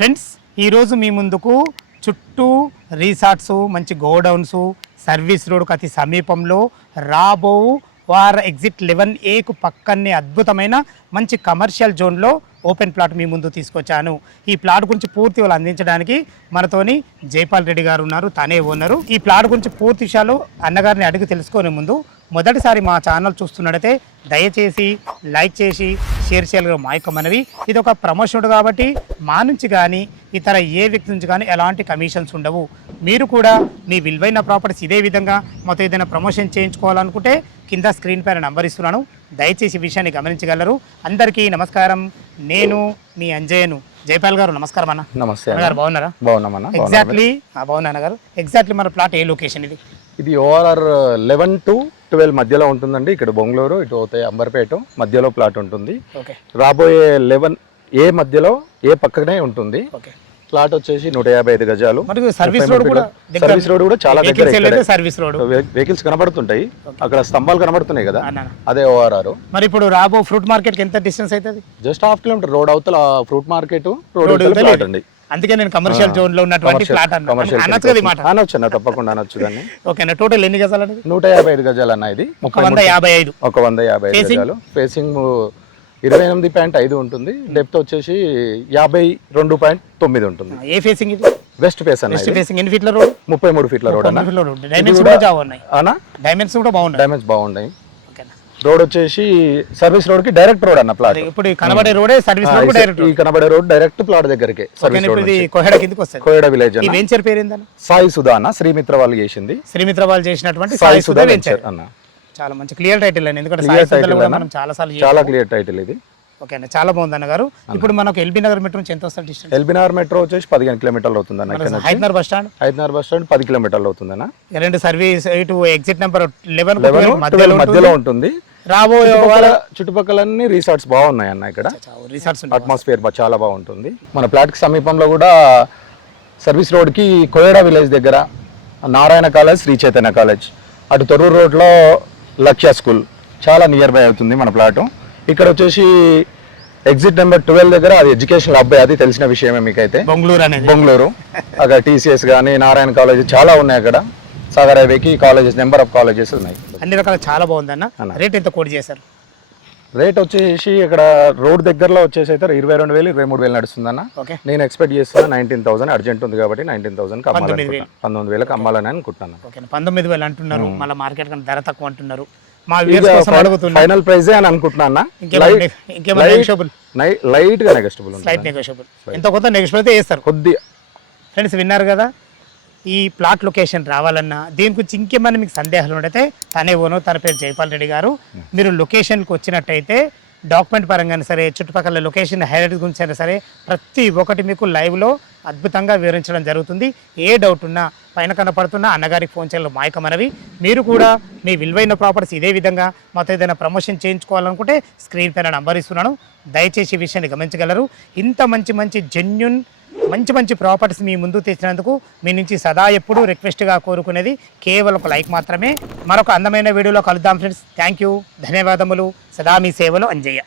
Friends ఈరోజు మీ ముందుకు చుట్టూ రిసార్ట్స్ మంచి గోడౌన్స్ సర్వీస్ రోడ్కు అతి సమీపంలో రాబో వార్ ఎగ్జిట్ 11A పక్కనే అద్భుతమైన మంచి కమర్షియల్ జోన్లో ఓపెన్ ప్లాట్ మీ ముందు తీసుకొచ్చాను. ఈ ప్లాట్ గురించి పూర్తి వాళ్ళు అందించడానికి మనతోని జైపాల్ రెడ్డి గారు ఉన్నారు, తనే ఓనరు. ఈ ప్లాట్ గురించి పూర్తి విషయాలు అన్నగారిని అడిగి తెలుసుకునే ముందు మొదటిసారి మా ఛానల్ చూస్తున్నట్టయితే దయచేసి లైక్ చేసి షేర్ చేయాలి మా యొక్క మనవి. ఇది ఒక ప్రమోషన్ కాబట్టి మా నుంచి కానీ ఇతర ఏ వ్యక్తి నుంచి కానీ ఎలాంటి కమిషన్స్ ఉండవు. మీరు కూడా మీ విలువైన ప్రాపర్టీస్ ఇదే విధంగా మాతో ఏదైనా ప్రమోషన్ చేయించుకోవాలనుకుంటే కింద స్క్రీన్ పైన నంబర్ ఇస్తున్నాను, దయచేసి ఈ విషయాన్ని గమనించగలరు. అందరికీ నమస్కారం, నేను మీ అంజయ్యను. జైపాల్ గారు నమస్కారం అన్న. నమస్తే గారు బాగున్నారా? బాగున్నామన్నా. ఎగ్జాక్ట్లీ బాగున్నా గారు. ఎగ్జాక్ట్లీ మన ప్లాట్ ఏ లొకేషన్ ఇది? ఇది ఓఆర్ఆర్ 11 to 12 మధ్యలో ఉంటుందండి. ఇక్కడ బొంగళూరు ఇటు పోతే అంబర్పేట మధ్యలో ప్లాట్ ఉంటుంది. రాబోయే 11A మధ్యలో ఏ పక్కనే ఉంటుంది. ప్లాట్ వచ్చేసి 155 గజాలు. సర్వీస్ రోడ్ కూడా చాలా దగ్గర, సర్వీస్ రోడ్ వెహికల్స్ కనబడుతుంటాయి. అక్కడ స్తంభాలు కనబడుతున్నాయి కదా, అదే ఓఆర్ఆర్. మరి ఇప్పుడు రాబో ఫ్రూట్ మార్కెట్ ఎంత డిస్టెన్స్ అవుతుంది? జస్ట్ హాఫ్ కిలోమీటర్ రోడ్ అవతల ఫ్రూట్ మార్కెట్ రోడ్ ప్లాట్ అండి. అందుకే నేను కమర్షియల్ జోన్ లో ఉన్నటువంటి ప్లాట్ అనొచ్చు తప్పకుండా అనొచ్చు. దాన్ని ఓకేనా. టోటల్ ఎన్ని గజాలు అనేది? 155 గజాలు అన్న. ఇది 155 గజాలు. ఫేసింగ్ 28.5 ఉంటుంది. డెప్త్ వచ్చేసి 52.9 ఉంటుంది. ఏ ఫేసింగ్ ఇది? వెస్ట్ ఫేస్ అన్న. West facing. ఎన్ని ఫీట్ల రోడ్? 33 ఫీట్ల రోడ్ అన్న. డైమెన్షన్స్ కూడా బాగున్నాయి అన్న. డైమెన్షన్స్ కూడా బాగున్నాయి. డైమెన్షన్స్ బాగున్నాయి. రోడ్ వచ్చేసి సర్వీస్ రోడ్ కి డైరెక్ట్ రోడ్ అన్న. ప్లాట్ ఇప్పుడు కనబడే రోడ్ సర్వీస్ రోడ్ డైరెక్ట్. ఈ కనబడే రోడ్ డైరెక్ట్ ప్లాట్ దగ్గరికి. కోహెడ కిందకి వస్తుంది. కోహెడ విలేజ్ అన్న. ఈ వెంచర్ పేరు ఏందన్న? సాయి సుధా అన్న. శ్రీమిత్ర వాళ్ళు చేసింది. శ్రీమిత్ర వాళ్ళు చేసినటువంటి సాయి సుధా వెంచర్ అన్న. చాలా మంచి క్లియర్ టైటిల్ అండి. ఎందుకంటే సాయి సుధా కూడా మనం చాలా క్లియర్ టైటిల్ ఇది. ఓకే అన్న, చాలా బాగుంది అన్న గారు. ఇప్పుడు మనకు ఎల్బీ నగర్ మెట్రో నుంచి ఎంత వస్తుంది డిస్టెన్స్? ఎల్బీ నగర్ మెట్రో వచ్చేసి 15 కిలోమీటర్లు అవుతుంది అన్న. హైదరాబాద్ బస్ స్టాండ్ 10 కిలోమీటర్లు అవుతుంది అన్న. రెండు సర్వీస్ ఇటు ఎగ్జిట్ నెంబర్ 11 మధ్యలో ఉంటుంది. రాబోయే చుట్టుపక్కలన్నీ రిసార్ట్స్ బాగున్నాయి అన్న. ఇక్కడ రిసార్ట్స్ అట్మాస్ఫియర్ చాలా బాగుంటుంది. మన ప్లాట్ కి సమీపంలో కూడా సర్వీస్ రోడ్ కి కోయడా విలేజ్ దగ్గర నారాయణ కాలేజ్, శ్రీ చైతన్య కాలేజ్, అటు తొర్రూరు రోడ్ లో లక్ష్య స్కూల్ చాలా నియర్ బై అవుతుంది మన ప్లాట్. ఇక్కడ వచ్చేసి ఎగ్జిట్ నెంబర్ 12 దగ్గర అది ఎడ్యుకేషనల్ అబ్బాయి, అది తెలిసిన విషయమే మీకైతే. బొంగళూరు అక్కడ TCS కానీ నారాయణ కాలేజ్ చాలా ఉన్నాయి. అక్కడ సాగర్ హైవేకి కాలేజెస్, నెంబర్ ఆఫ్ కాలేజెస్ ఉన్నాయి. అన్ని రకాల చాలా బాగుంది అన్న. రేట్ ఎంత కోట్ చేశారు? రేట్ వచ్చేసి ఇక్కడ రోడ్ దగ్గరలో వచ్చేసి అయితే 22,000 23,000 నడుస్తుంది అన్న. నేను ఎక్స్పెక్ట్ చేస్తున్నా 19,000. అర్జెంట్ ఉంది కాబట్టి 19,000 19,000 అమ్మాలని అనుకుంటున్నాను. 19,000 అంటున్నారు, మళ్ళీ మార్కెట్ కన్నా ధర తక్కువ అంటున్నారు. ఫైనల్ ప్రైజ్ అని అనుకుంటున్నా. లైట్ గా నెగోషియబుల్. ఎంత కొంత నెగోషియబుల్ అయితే చేస్తారు కొద్దిగా. ఫ్రెండ్స్ విన్నారు కదా, ఈ ప్లాట్ లొకేషన్ రావాలన్నా దీని గురించి ఇంకేమైనా మీకు సందేహాలు ఉంటే తనే ఓనర్, తన పేరు జైపాల్ రెడ్డి గారు. మీరు లొకేషన్కి వచ్చినట్టయితే డాక్యుమెంట్ పరంగా సరే, చుట్టుపక్కల లొకేషన్ హైలైట్ గురించి అయినా సరే ప్రతి ఒక్కటి మీకు లైవ్లో అద్భుతంగా వివరించడం జరుగుతుంది. ఏ డౌట్ ఉన్నా పైన కనపడుతున్న అన్నగారికి ఫోన్ చేయాలి మా యొక్క మనవి. మీరు కూడా మీ విలువైన ప్రాపర్టీస్ ఇదే విధంగా మాతో ఏదైనా ప్రమోషన్ చేయించుకోవాలనుకుంటే స్క్రీన్ పైన నంబర్ ఇస్తున్నాను, దయచేసి ఈ విషయాన్ని గమనించగలరు. ఇంత మంచి జెన్యూన్ మంచి ప్రాపర్టీస్ మీ ముందు తెచ్చినందుకు మీ నుంచి సదా ఎప్పుడు రిక్వెస్ట్గా కోరుకునేది కేవలం ఒక లైక్ మాత్రమే. మరొక అందమైన వీడియోలో కలుద్దాం ఫ్రెండ్స్. థ్యాంక్ యూ, ధన్యవాదములు. సదా మీ సేవలో అంజయ్య.